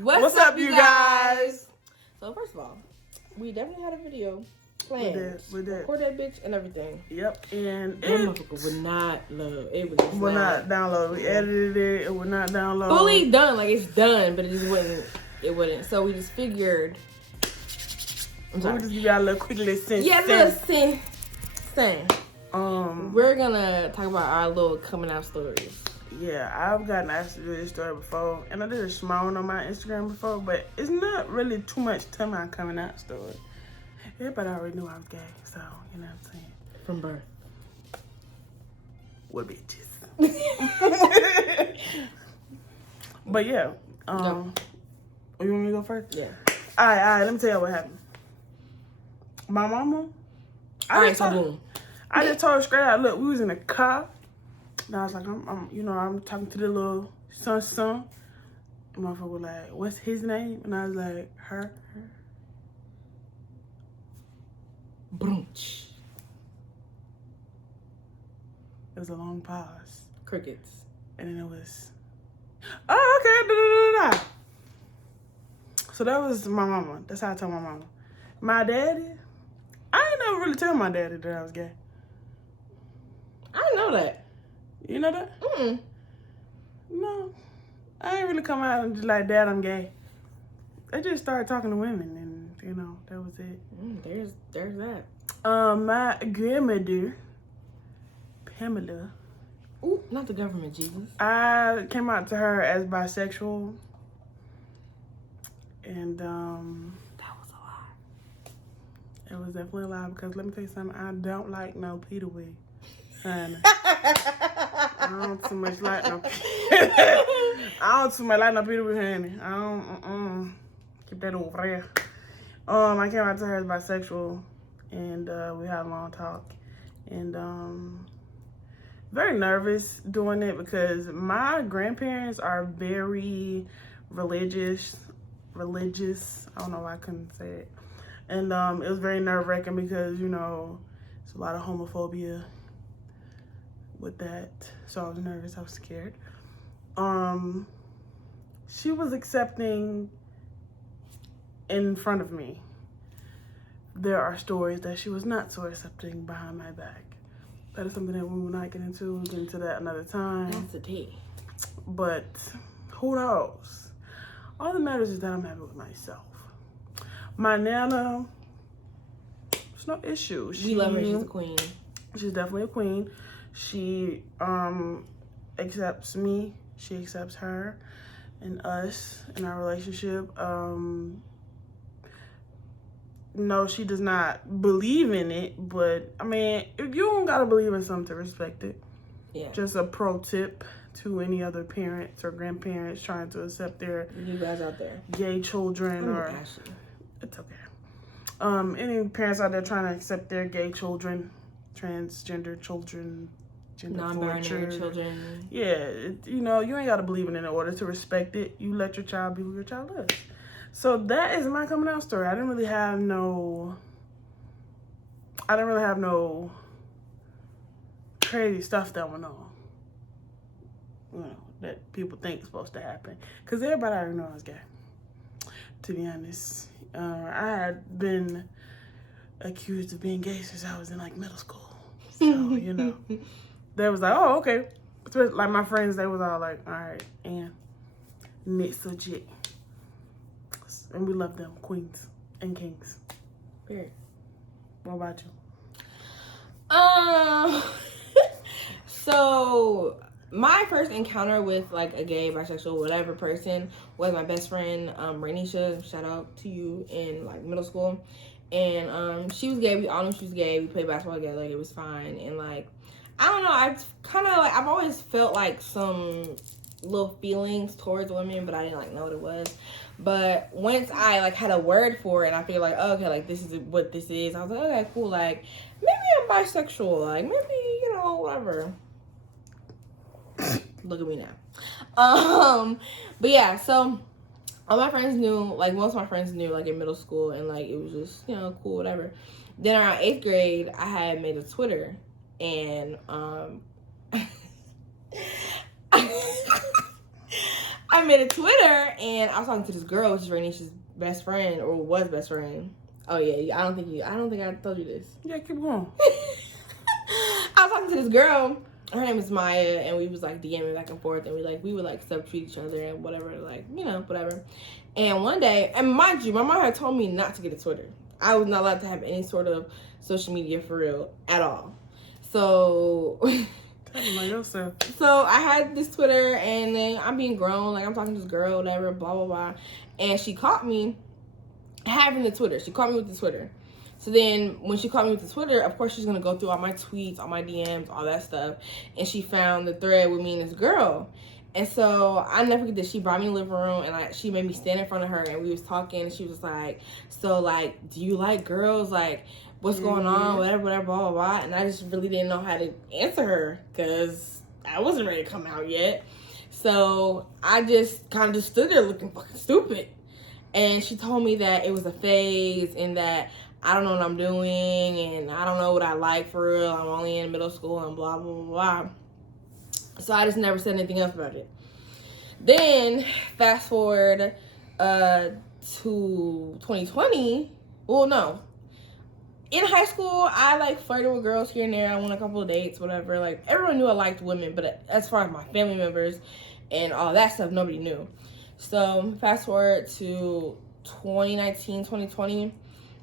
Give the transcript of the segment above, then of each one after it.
What's up, you guys? So first of all, we definitely had a video planned. We did. Record that bitch and everything. Yep, and that motherfucker would not load. It would not download. We edited it. It would not download. Fully done, like it's done, but it just wouldn't. It wouldn't. So we just figured. We'll just give y'all a little quick listen. Yeah, listen. We're gonna talk about our little coming out stories. Yeah, I've gotten asked to do this story before, and I did a small one on my Instagram before, but it's not really too much to my coming out story. Everybody already knew I was gay, so you know what I'm saying. From birth. We're bitches. But yeah, you want me to go first? Yeah. All right. Let me tell you what happened. My mama. I just told her straight out. Look, we was in a car. And I was like, I'm talking to the little son. The motherfucker was like, what's his name? And I was like, her. Brunch. It was a long pause. Crickets. And then it was, oh, okay. Da. So that was my mama. That's how I told my mama. My daddy, I ain't never really tell my daddy that I was gay. I didn't know that. You know that? Mm. No. I ain't really come out and just like, Dad, I'm gay. I just started talking to women and, you know, that was it. There's that. My grandmother, Pamela. Ooh, not the government, Jesus. I came out to her as bisexual. And, that was a lie. It was definitely a lie because let me tell you something, I don't like no Peter wig. Honey. I don't too much like no Peter wig, honey. I don't, keep that over there. I came out to her as bisexual and we had a long talk. And very nervous doing it because my grandparents are very religious. I don't know why I couldn't say it. And it was very nerve-wracking because, you know, there's a lot of homophobia with that. So I was nervous, I was scared. She was accepting in front of me. There are stories that she was not so accepting behind my back. That is something that we will not get into. We'll get into that another time. That's the tea. But who knows? All that matters is that I'm happy with myself. My Nana, there's no issue. We love her. She's a queen. She's definitely a queen. She accepts me. She accepts her and us in our relationship. No, she does not believe in it, but I mean, if you don't gotta believe in something to respect it. Yeah. Just a pro tip to any other parents or grandparents trying to accept their you guys out there gay children or Ashley. It's okay. Any parents out there trying to accept their gay children, transgender children, non-binary children. Yeah, you know, you ain't got to believe in it in order to respect it. You let your child be who your child is. So that is my coming out story. I didn't really have no crazy stuff that went on. You know, that people think is supposed to happen. Because everybody already know I was gay. To be honest. I had been accused of being gay since I was in like middle school. So, you know. They was like, oh, okay. Like my friends, they was all like, all right, and next legit. And we love them, queens and kings. Period. What about you? So my first encounter with like a gay, bisexual, whatever person was my best friend, Rainisha. Shout out to you in like middle school. And she was gay. We all knew she was gay. We played basketball together. Like, it was fine. And like, I don't know. I've always felt like some little feelings towards women, but I didn't like know what it was. But once I like had a word for it, and I feel like, oh, okay, like this is what this is. I was like, okay, cool. Like maybe I'm bisexual. Like maybe, you know, whatever. Look at me now. But yeah, so all my friends knew, like most of my friends knew, like in middle school, and like it was just, you know, cool, whatever. Then around 8th grade, I had made a Twitter, and I made a Twitter, and I was talking to this girl, which is Ranisha's best friend, or was best friend. Oh yeah, I don't think I told you this. Yeah, keep going. I was talking to this girl. Her name is Maya, and we was like DMing back and forth, and we would like subtweet each other and whatever, like, you know, whatever. And one day, and mind you, my mom had told me not to get a Twitter. I was not allowed to have any sort of social media for real at all. So so I had this Twitter, and then I'm being grown, like I'm talking to this girl, whatever, blah blah blah, and she caught me having the Twitter. She caught me with the Twitter. So then when she caught me with the Twitter, of course she's gonna go through all my tweets, all my DMs, all that stuff, and she found the thread with me and this girl. And so I never forget that she brought me in the living room, and like she made me stand in front of her, and we was talking, and she was like, so like, do you like girls? Like, what's going on? Whatever, blah, blah, blah. And I just really didn't know how to answer her because I wasn't ready to come out yet. So I just kind of just stood there looking fucking stupid. And she told me that it was a phase and that I don't know what I'm doing and I don't know what I like for real. I'm only in middle school and blah, blah, blah, blah. So I just never said anything else about it. Then fast forward to 2020. Well, no. In high school, I like flirted with girls here and there. I went on a couple of dates, whatever. Like everyone knew I liked women, but as far as my family members and all that stuff, nobody knew. So fast forward to 2019, 2020,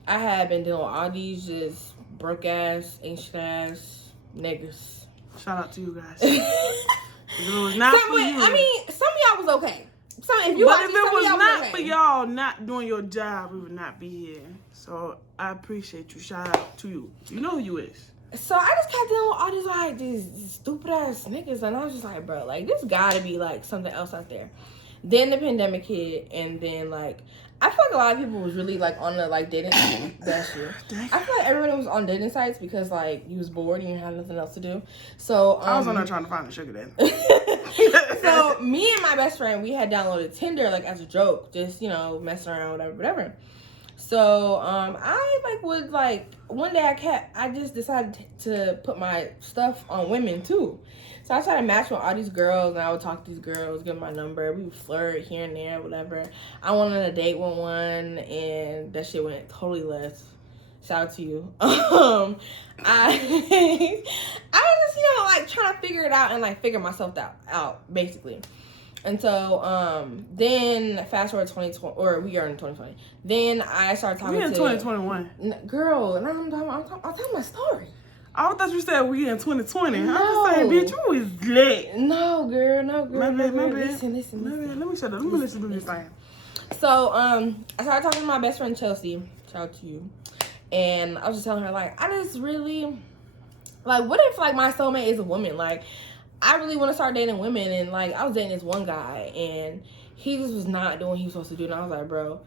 I had been dealing with all these just broke ass, ancient ass niggas. Shout out to you guys. If it was not for you. I mean, some of y'all was okay. If it was not for y'all not doing your job, we would not be here. So I appreciate you. Shout out to you. You know who you is. So I just kept dealing with all these like these stupid ass niggas, and I was just like, bro, like this gotta be like something else out there. Then the pandemic hit, and then like I feel like a lot of people was really like on the like dating last year. I feel like everybody was on dating sites because like you was bored and you had nothing else to do. So I was on there trying to find a sugar daddy. So me and my best friend, we had downloaded Tinder like as a joke, just, you know, messing around, whatever. So I like would like one day I just decided to put my stuff on women too. So I started matching with all these girls, and I would talk to these girls, give them my number. We would flirt here and there, whatever. I went on a date with one, and that shit went totally left. Shout out to you. I was just, you know, like trying to figure it out and like figure myself out basically. And so then fast forward 2020, or we are in 2020. Then I started talking to... We in 2021. Girl, and I'm telling my story. I thought you said we in 2020. No. I'm just saying, bitch, you was late. No, girl. My bad. Listen. Let me shut up. Let me listen to this thing. So, I started talking to my best friend, Chelsea. Shout out to you. And I was just telling her, like, I just really... Like, what if, like, my soulmate is a woman? Like, I really want to start dating women. And, like, I was dating this one guy, and he just was not doing what he was supposed to do. And I was like, bro,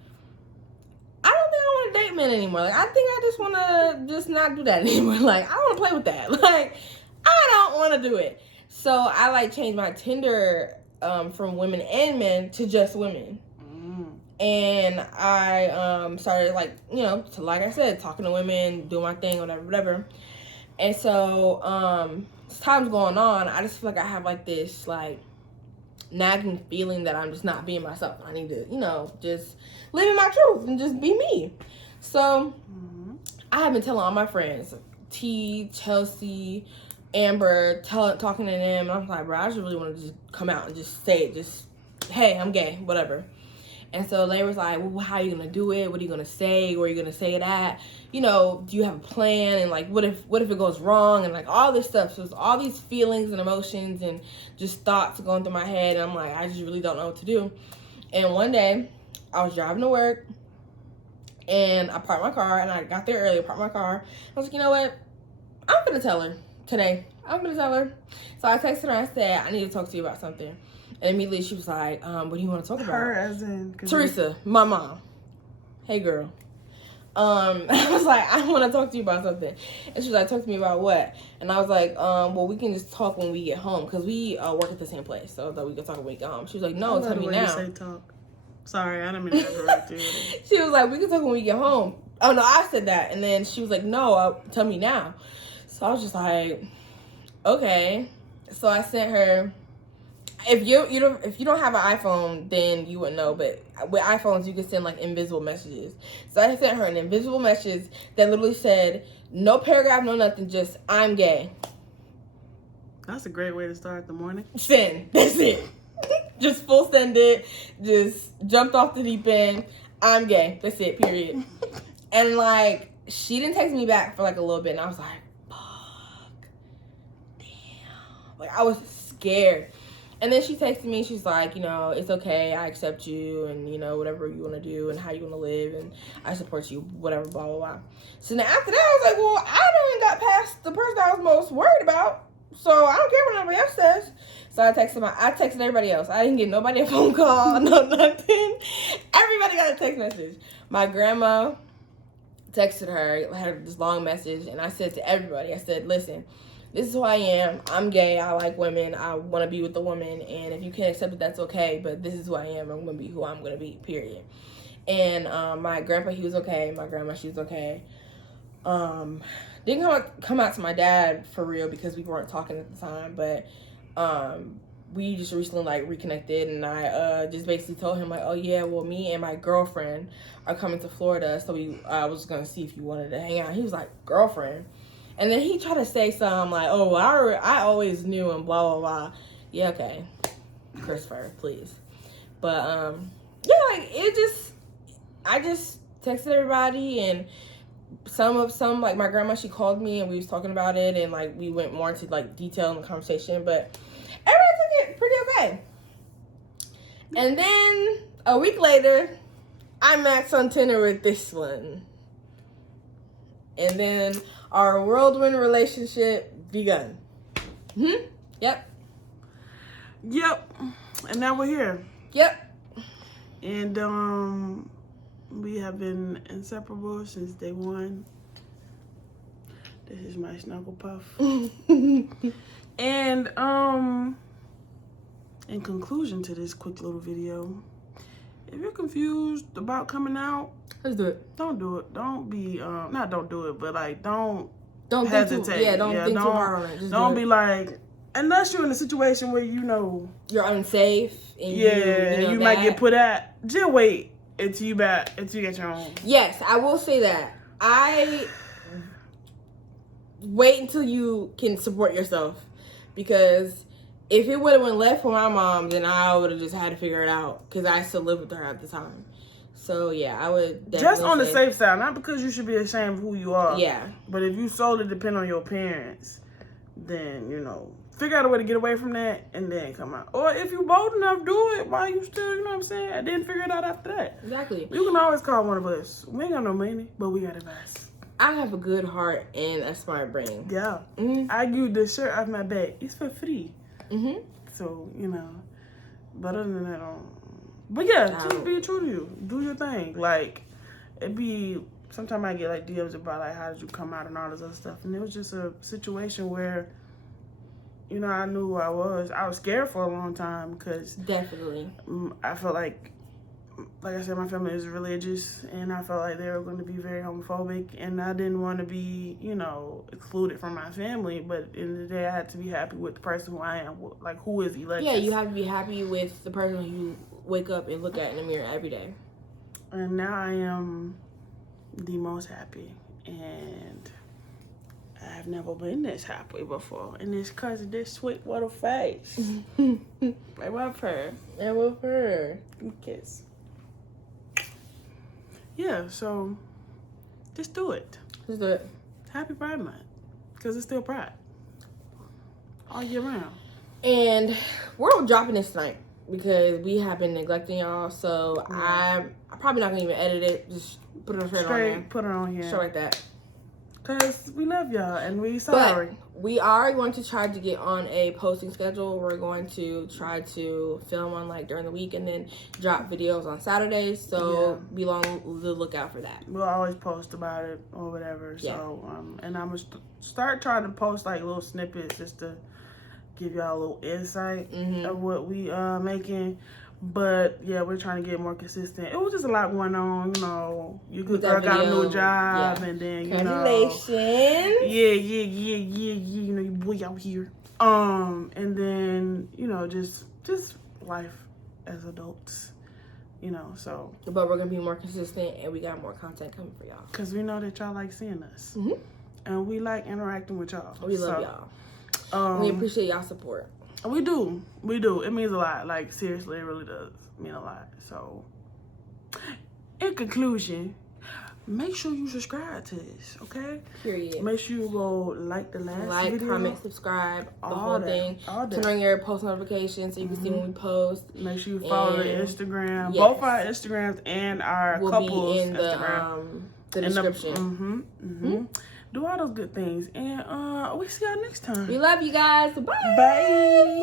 I don't think I want to date men anymore. Like, I think I just want to just not do that anymore. Like, I don't want to play with that. Like, I don't want to do it. So I like changed my Tinder from women and men to just women. And I started like, you know, like I said, talking to women, doing my thing, whatever. And so as time's going on, I just feel like I have like this like nagging feeling that I'm just not being myself. I need to, you know, just live in my truth and just be me. So I have been telling all my friends, T, Chelsea, Amber, talking to them, and I'm like, bro, I just really want to just come out and just say it, just, hey, I'm gay, whatever. And so they was like, well, how are you gonna do it? What are you gonna say? Where are you gonna say it at? You know, do you have a plan? And like, what if it goes wrong? And like all this stuff. So it's all these feelings and emotions and just thoughts going through my head. And I'm like, I just really don't know what to do. And one day, I was driving to work, and I parked my car, and I got there early, parked my car. I was like, you know what? I'm gonna tell her today. I'm gonna tell her. So I texted her and I said, I need to talk to you about something. And immediately she was like, what do you want to talk about? Her as in... Teresa, my mom. Hey, girl. I was like, I want to talk to you about something. And she was like, talk to me about what? And I was like, well, we can just talk when we get home. Because we work at the same place. So that we could talk when we get home. She was like, no, tell me now. You say talk. Sorry, I didn't mean to interrupt you. She was like, we can talk when we get home. Oh, no, I said that. And then she was like, no, tell me now. So I was just like, okay. So I sent her... if you don't have an iPhone, then you wouldn't know. But with iPhones, you can send like invisible messages. So I sent her an invisible message that literally said, no paragraph, no nothing, just I'm gay. That's a great way to start the morning. Send. That's it. Just full send it. Just jumped off the deep end. I'm gay. That's it. Period. And like she didn't text me back for like a little bit, and I was like, fuck, damn. Like I was scared. And then she texted me, she's like, you know, it's okay, I accept you, and, you know, whatever you want to do and how you want to live, and I support you, whatever, blah, blah, blah. So then after that, I was like, well, I don't even got past the person I was most worried about, so I don't care what anybody else says. So I texted everybody else. I didn't get nobody a phone call, no nothing. Everybody got a text message. My grandma texted her, had this long message, and I said to everybody, I said, listen, this is who I am. I'm gay. I like women. I want to be with a woman. And if you can't accept it, that's okay. But this is who I am. I'm going to be who I'm going to be, period. And my grandpa, he was okay. My grandma, she was okay. Didn't come out to my dad for real because we weren't talking at the time. But we just recently, like, reconnected. And I just basically told him, like, oh, yeah, well, me and my girlfriend are coming to Florida. So I was going to see if you wanted to hang out. He was like, girlfriend? And then he tried to say something like, oh, well, I always knew and blah, blah, blah. Yeah, okay. Christopher, please. But, yeah, like, I just texted everybody, and some, like, my grandma, she called me, and we was talking about it, and, like, we went more into, like, detail in the conversation, but everybody took it pretty okay. And then, a week later, I matched on Tinder with this one. And then our whirlwind relationship begun. Yep. And now we're here. Yep. And we have been inseparable since day one. This is my snuggle puff. And in conclusion to this quick little video, if you're confused about coming out, let's do it. Don't do it. Don't be not don't do it, but like don't hesitate. Don't think too hard on it. Don't be like, unless you're in a situation where you know you're unsafe and you might get put at. Just wait until you get your own. Yes, I will say that. I wait until you can support yourself, because if it would have went left for my mom, then I would have just had to figure it out, because I still lived with her at the time. So, yeah, I would definitely just on the safe side, not because you should be ashamed of who you are. Yeah. But if you solely depend on your parents, then, you know, figure out a way to get away from that and then come out. Or if you bold enough, do it while you still, you know what I'm saying? And then figure it out after that. Exactly. You can always call one of us. We ain't got no money, but we got advice. I have a good heart and a smart brain. Yeah. I give you the shirt off my back. It's for free. So, you know, but other than that, but yeah, just be true to you. Do your thing. Like, sometimes I get like DMs about like, how did you come out and all this other stuff. And it was just a situation where, you know, I knew who I was. I was scared for a long time because definitely I felt like I said, my family is religious, and I felt like they were going to be very homophobic, and I didn't want to be, you know, excluded from my family. But at the end of the day, I had to be happy with the person who I am, like who is Alexis. Yeah, you have to be happy with the person you wake up and look at in the mirror every day. And now I am the most happy, and I've never been this happy before, and it's because of this sweet little face. I love her. I love her. Kiss. Yeah, so just do it. Just do it. Happy Pride Month, because it's still Pride all year round. And we're dropping this tonight because we have been neglecting y'all. So I'm probably not gonna even edit it. Just put it straight on there. Put it on here. Straight like that. Because we love y'all and we sorry. But we are going to try to get on a posting schedule. We're going to try to film on like during the week and then drop videos on Saturdays. So be on the lookout for that. We'll always post about it or whatever. Yeah. So and I'm gonna start trying to post like little snippets just to give y'all a little insight of what we making. But yeah, we're trying to get more consistent. It was just a lot going on, you know. You girl got a new job, and then you congratulations. know. Yeah. You know, your boy out here. And then, you know, just life as adults, you know, so. But we're going to be more consistent and we got more content coming for y'all. Because we know that y'all like seeing us. Mm-hmm. And we like interacting with y'all. We love y'all. We appreciate y'all support. We do. We do. It means a lot. Like, seriously, it really does mean a lot. So, in conclusion, make sure you subscribe to this, okay? Period. Make sure you go like the last video. Comment, subscribe, the whole thing. All that. Turn on your post notifications so you can see when we post. Make sure you follow the Instagram. Yes. Both our Instagrams and our couples will be in Instagram. the description. Do all those good things. And we see y'all next time. We love you guys. Bye. Bye.